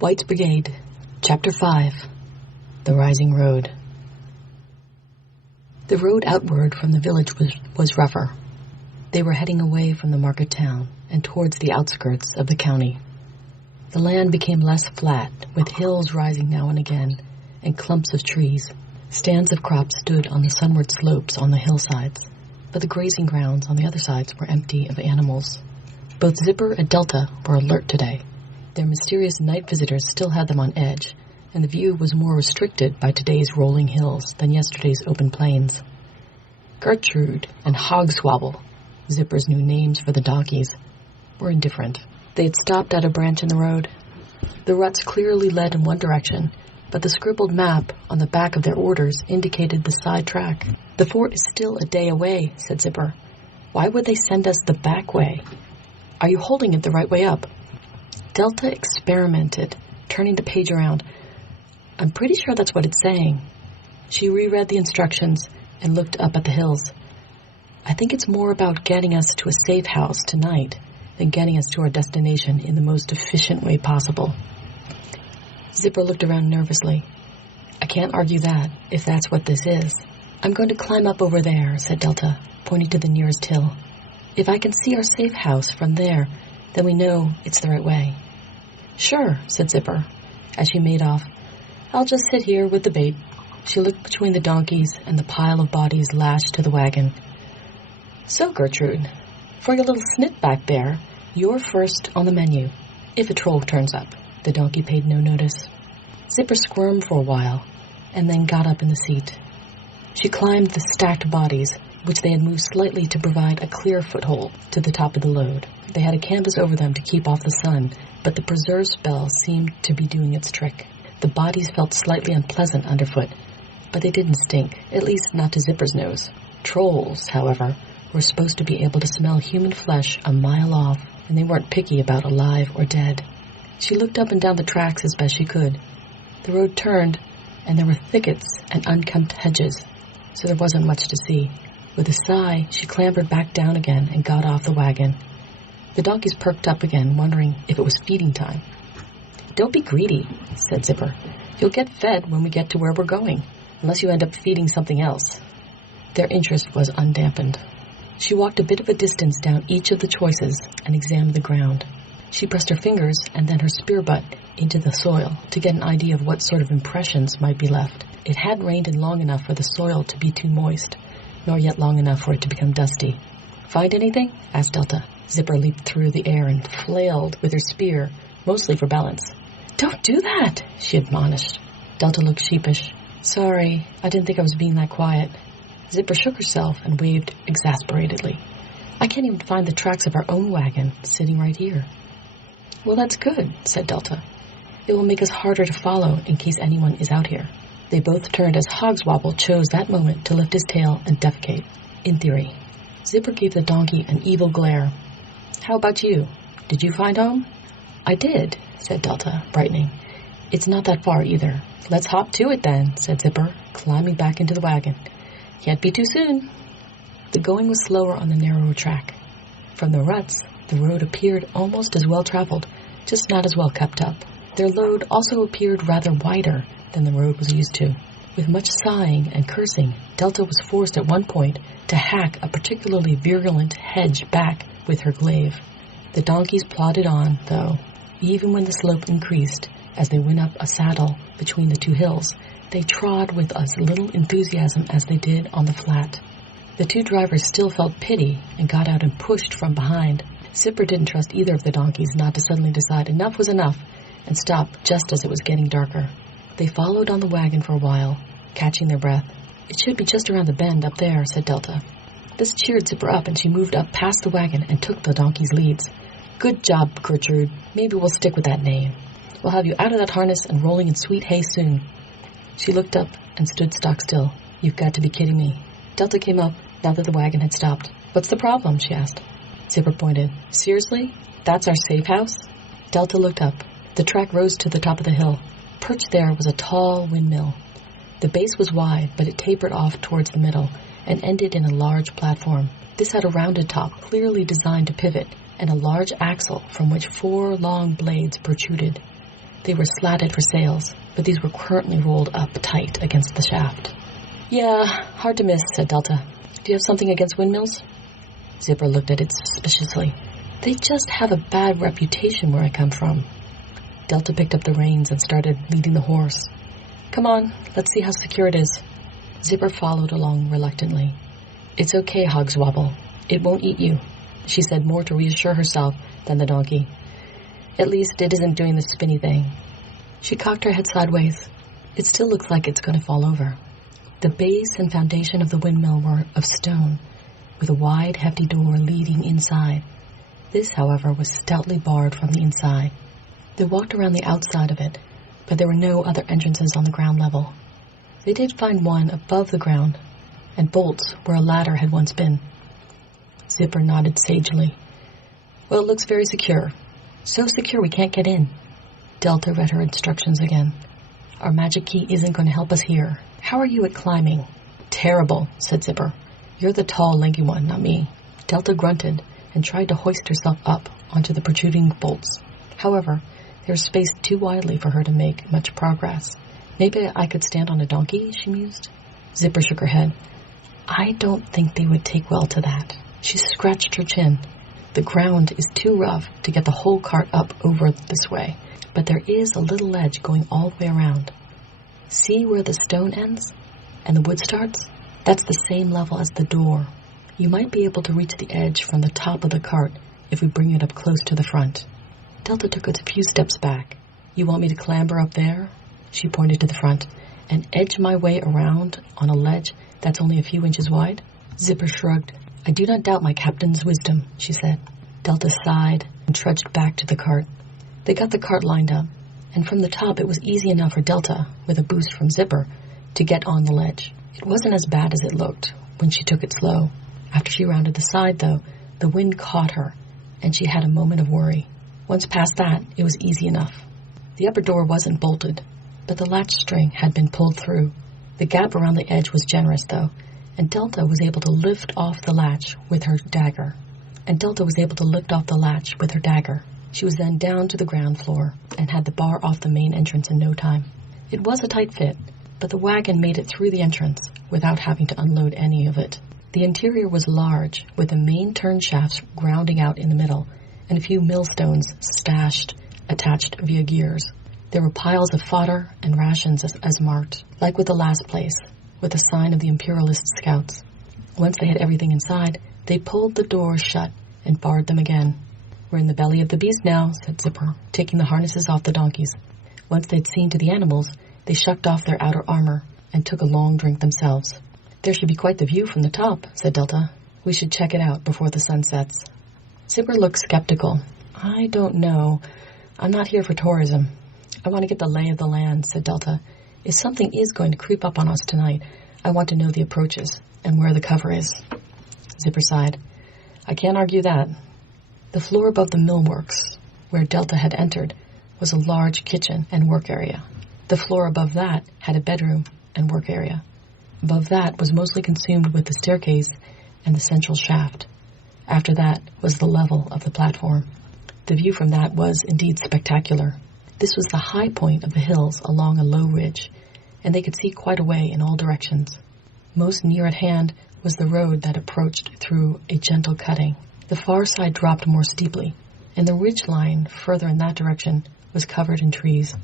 Wight's Brigade, Chapter 5, The Rising Road. The road outward from the village was rougher. They were heading away from the market town and towards the outskirts of the county. The land became less flat, with hills rising now and again, and clumps of trees. Stands of crops stood on the sunward slopes on the hillsides, but the grazing grounds on the other sides were empty of animals. Both Zipper and Delta were alert today. Their mysterious night visitors still had them on edge, and the view was more restricted by today's rolling hills than yesterday's open plains. Gertrude and Hogswobble, Zipper's new names for the donkeys, were indifferent. They had stopped at a branch in the road. The ruts clearly led in one direction, but the scribbled map on the back of their orders indicated the side track. "The fort is still a day away," said Zipper. "Why would they send us the back way? Are you holding it the right way up?" Delta experimented, turning the page around. "I'm pretty sure that's what it's saying." She reread the instructions and looked up at the hills. "I think it's more about getting us to a safe house tonight than getting us to our destination in the most efficient way possible." Zipper looked around nervously. "I can't argue that, if that's what this is." "I'm going to climb up over there," said Delta, pointing to the nearest hill. "If I can see our safe house from there, then we know it's the right way." "Sure," said Zipper, as she made off. "I'll just sit here with the bait." She looked between the donkeys and the pile of bodies lashed to the wagon. "So, Gertrude, for your little snip back there, you're first on the menu, if a troll turns up." The donkey paid no notice. Zipper squirmed for a while, and then got up in the seat. She climbed the stacked bodies, which they had moved slightly to provide a clear foothold to the top of the load. They had a canvas over them to keep off the sun, but the preserve spell seemed to be doing its trick. The bodies felt slightly unpleasant underfoot, but they didn't stink, at least not to Zipper's nose. Trolls, however, were supposed to be able to smell human flesh a mile off, and they weren't picky about alive or dead. She looked up and down the tracks as best she could. The road turned, and there were thickets and unkempt hedges, so there wasn't much to see. With a sigh, she clambered back down again and got off the wagon. The donkeys perked up again, wondering if it was feeding time. "Don't be greedy," said Zipper. "You'll get fed when we get to where we're going, unless you end up feeding something else." Their interest was undampened. She walked a bit of a distance down each of the choices and examined the ground. She pressed her fingers and then her spear butt into the soil to get an idea of what sort of impressions might be left. It hadn't rained in long enough for the soil to be too moist, nor yet long enough for it to become dusty. "Find anything?" asked Delta. Zipper leaped through the air and flailed with her spear, mostly for balance. "Don't do that," she admonished. Delta looked sheepish. "Sorry, I didn't think I was being that quiet." Zipper shook herself and waved exasperatedly. "I can't even find the tracks of our own wagon, sitting right here." "Well, that's good," said Delta. "It will make us harder to follow in case anyone is out here." They both turned as Hogswobble chose that moment to lift his tail and defecate. In theory. Zipper gave the donkey an evil glare. "How about you? Did you find home?" "I did," said Delta, brightening. "It's not that far either." "Let's hop to it then," said Zipper, climbing back into the wagon. "Can't be too soon." The going was slower on the narrower track. From the ruts, the road appeared almost as well traveled, just not as well kept up. Their load also appeared rather wider than the road was used to. With much sighing and cursing, Delta was forced at one point to hack a particularly virulent hedge back with her glaive. The donkeys plodded on, though. Even when the slope increased, as they went up a saddle between the two hills, they trod with as little enthusiasm as they did on the flat. The two drivers still felt pity and got out and pushed from behind. Zipper didn't trust either of the donkeys not to suddenly decide enough was enough and stop just as it was getting darker. They followed on the wagon for a while, catching their breath. "It should be just around the bend up there," said Delta. This cheered Zipper up, and she moved up past the wagon and took the donkey's leads. "Good job, Gertrude. Maybe we'll stick with that name. We'll have you out of that harness and rolling in sweet hay soon." She looked up and stood stock still. "You've got to be kidding me." Delta came up, now that the wagon had stopped. "What's the problem?" she asked. Zipper pointed. "Seriously? That's our safe house?" Delta looked up. The track rose to the top of the hill. Perched there was a tall windmill. The base was wide, but it tapered off towards the middle and ended in a large platform. This had a rounded top, clearly designed to pivot, and a large axle from which 4 long blades protruded. They were slatted for sails, but these were currently rolled up tight against the shaft. Yeah, hard to miss, said Delta. Do you have something against windmills? Zipper looked at it suspiciously. They just have a bad reputation where I come from. Delta picked up the reins and started leading the horse. Come on, let's see how secure it is. Zipper followed along reluctantly. It's okay, Hogswobble. It won't eat you, she said, more to reassure herself than the donkey. At least it isn't doing the spinny thing. She cocked her head sideways. It still looks like it's going to fall over. The base and foundation of the windmill were of stone, with a wide, hefty door leading inside. This, however, was stoutly barred from the inside. They walked around the outside of it, but there were no other entrances on the ground level. They did find one above the ground, and bolts where a ladder had once been. Zipper nodded sagely. Well, it looks very secure. So secure we can't get in. Delta read her instructions again. Our magic key isn't going to help us here. How are you at climbing? Terrible, said Zipper. You're the tall, lanky one, not me. Delta grunted and tried to hoist herself up onto the protruding bolts. However, they were spaced too widely for her to make much progress. Maybe I could stand on a donkey, she mused. Zipper shook her head. I don't think they would take well to that. She scratched her chin. The ground is too rough to get the whole cart up over this way, but there is a little ledge going all the way around. See where the stone ends and the wood starts? That's the same level as the door. You might be able to reach the edge from the top of the cart if we bring it up close to the front. Delta took a few steps back. You want me to clamber up there? She pointed to the front. And edge my way around on a ledge that's only a few inches wide? Zipper shrugged. I do not doubt my captain's wisdom, she said. Delta sighed and trudged back to the cart. They got the cart lined up, and from the top it was easy enough for Delta, with a boost from Zipper, to get on the ledge. It wasn't as bad as it looked when she took it slow. After she rounded the side, though, the wind caught her, and she had a moment of worry. Once past that, it was easy enough. The upper door wasn't bolted, but the latch string had been pulled through. The gap around the edge was generous, though, and Delta was able to lift off the latch with her dagger. She was then down to the ground floor and had the bar off the main entrance in no time. It was a tight fit, but the wagon made it through the entrance without having to unload any of it. The interior was large, with the main turn shafts grounding out in the middle, and a few millstones stashed, attached via gears. There were piles of fodder and rations as marked, like with the last place, with the sign of the Imperialist scouts. Once they had everything inside, they pulled the doors shut and barred them again. We're in the belly of the beast now, said Zipper, taking the harnesses off the donkeys. Once they'd seen to the animals, they shucked off their outer armor and took a long drink themselves. There should be quite the view from the top, said Delta. We should check it out before the sun sets. Zipper looked skeptical. I don't know. I'm not here for tourism. I want to get the lay of the land, said Delta. If something is going to creep up on us tonight, I want to know the approaches and where the cover is. Zipper sighed. I can't argue that. The floor above the millworks, where Delta had entered, was a large kitchen and work area. The floor above that had a bedroom and work area. Above that was mostly consumed with the staircase and the central shaft. After that was the level of the platform. The view from that was indeed spectacular. This was the high point of the hills along a low ridge, and they could see quite a way in all directions. Most near at hand was the road that approached through a gentle cutting. The far side dropped more steeply, and the ridge line further in that direction was covered in trees.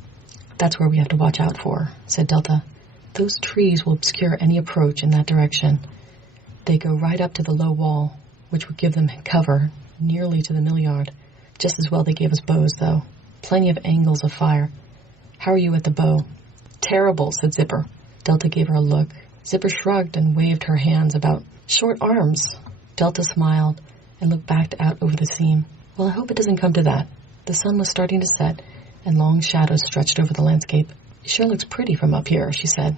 That's where we have to watch out for, said Delta. Those trees will obscure any approach in that direction. They go right up to the low wall, which would give them cover nearly to the mill yard. Just as well they gave us bows, though. Plenty of angles of fire. How are you at the bow? Terrible, said Zipper. Delta gave her a look. Zipper shrugged and waved her hands about. Short arms. Delta smiled and looked back out over the seam. Well, I hope it doesn't come to that. The sun was starting to set, and long shadows stretched over the landscape. It sure looks pretty from up here, she said.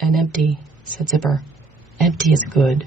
And empty, said Zipper. Empty is good.